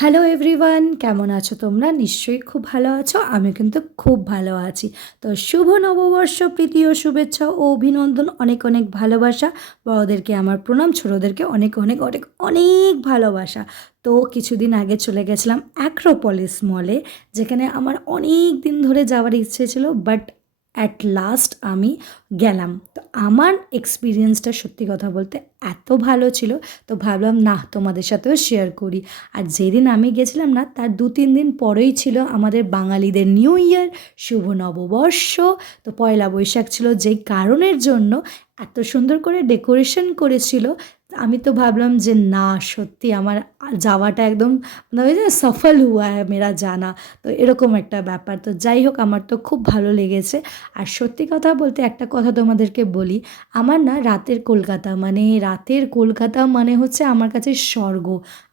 Hello everyone, কেমন আছো তোমরা? নিশ্চয়ই খুব ভালো আছো। আমি কিন্তু খুব ভালো আছি। তো শুভ নববর্ষ, প্রীতি ও শুভেচ্ছা ও অভিনন্দন, অনেক অনেক ভালোবাসা। বড়োদেরকে আমার প্রণাম, ছোটোদেরকে অনেক অনেক অনেক অনেক ভালোবাসা। তো কিছুদিন আগে চলে গেছিলাম অ্যাক্রোপলিস মলে, যেখানে আমার অনেক দিন ধরে যাওয়ার ইচ্ছে ছিল, বাট অ্যাট লাস্ট আমি গেলাম। তো আমার এক্সপিরিয়েন্সটা সত্যি কথা বলতে এত ভালো ছিল, তো ভাবলাম না তোমাদের সাথেও শেয়ার করি। আর যেদিন আমি গেছিলাম না, তার ২-৩ দিন পরেই ছিল আমাদের বাঙালিদের নিউ ইয়ার, শুভ নববর্ষ। তো পয়লা বৈশাখ ছিল, যেই কারণের জন্য এত সুন্দর করে ডেকোরেশন করেছিল। আমি তো ভাবলাম যে না, সত্যি আমার যাওয়াটা একদম মানে ওই যে সফল হুয়া হ্যায় মেরা জানা। তো এরকম একটা ব্যাপার। তো যাই হোক, আমার তো খুব ভালো লেগেছে। আর সত্যি কথা বলতে একটা কথা তোমাদেরকে বলি, আমার না রাতের কলকাতা মানে হচ্ছে আমার কাছে স্বর্গ।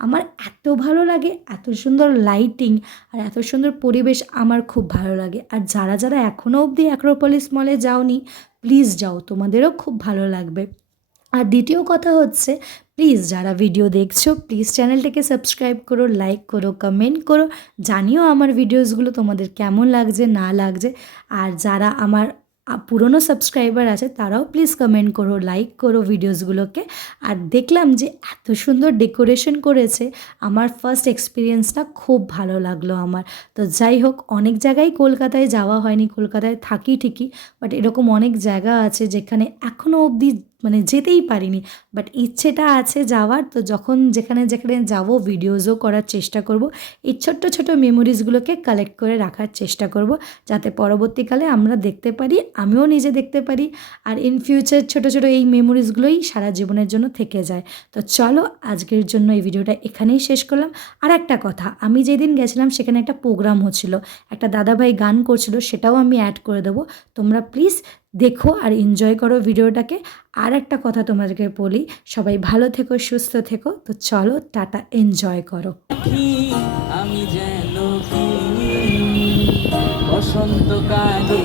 আমার এত ভালো লাগে, এত সুন্দর লাইটিং আর এত সুন্দর পরিবেশ আমার খুব ভালো লাগে। আর যারা যারা এখনও অবধি অ্যাক্রোপলিস মলে যাওনি, প্লিজ যাও, তোমাদেরও খুব ভালো লাগবে। আর দ্বিতীয় কথা হচ্ছে, প্লিজ যারা ভিডিও দেখছো, প্লিজ চ্যানেলটাকে সাবস্ক্রাইব করো, লাইক করো, কমেন্ট করো, জানিও আমার ভিডিওসগুলো তোমাদের কেমন লাগছে না লাগছে। আর যারা আমার পুরনো সাবস্ক্রাইবার আছে, তারাও প্লিজ কমেন্ট করো, লাইক করো ভিডিওসগুলোকে। আর দেখলাম যে এত সুন্দর ডেকোরেশন করেছে, আমার ফার্স্ট এক্সপিরিয়েন্সটা খুব ভালো লাগলো আমার। তো যাই হোক, অনেক জায়গায় কলকাতায় যাওয়া হয়নি, কলকাতায় থাকি ঠিকই, বাট এরকম অনেক জায়গা আছে যেখানে এখনও অবধি মানে যেতেই পারিনি, বাট ইচ্ছেটা আছে যাওয়ার। তো যখন যেখানে যেখানে যাবো, ভিডিওসও করার চেষ্টা করব, এই ছোট্ট ছোট মেমোরিজগুলোকে কালেক্ট করে রাখার চেষ্টা করব, যাতে পরবর্তীকালে আমরা দেখতে পারি, আমিও নিজে দেখতে পারি। আর ইন ফিউচার ছোটো ছোটো এই মেমোরিজগুলোই সারা জীবনের জন্য থেকে যায়। তো চলো, আজকের জন্য এই ভিডিওটা এখানেই শেষ করলাম। আর একটা কথা, আমি যেদিন গেছিলাম সেখানে একটা প্রোগ্রাম হচ্ছিল, একটা দাদাভাই গান করছিল, সেটাও আমি অ্যাড করে দেবো। তোমরা প্লিজ দেখো আর এনজয় করো ভিডিওটাকে। আর একটা কথা তোমাদেরকে বলি, সবাই ভালো থেকো, সুস্থ থেকো। তো চলো, টাটা, এনজয় করো। আমি যেন কি বসন্তকালে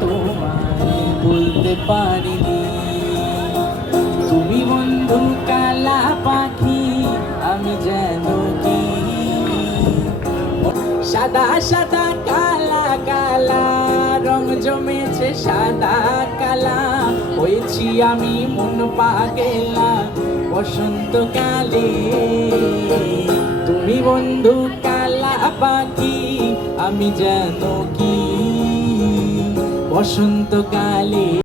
তোমায় বলতে পারিনি, তুমি বন্ধু কালা পাখি, আমি যেন কি সাদা সাদা কালা কালা রং জমেছে সাদা কালা, হয়েছি আমি মন পাগেলা বসন্তকালে। তুমি বন্ধু কালা পাখি, আমি যেন কি বসন্তকালে।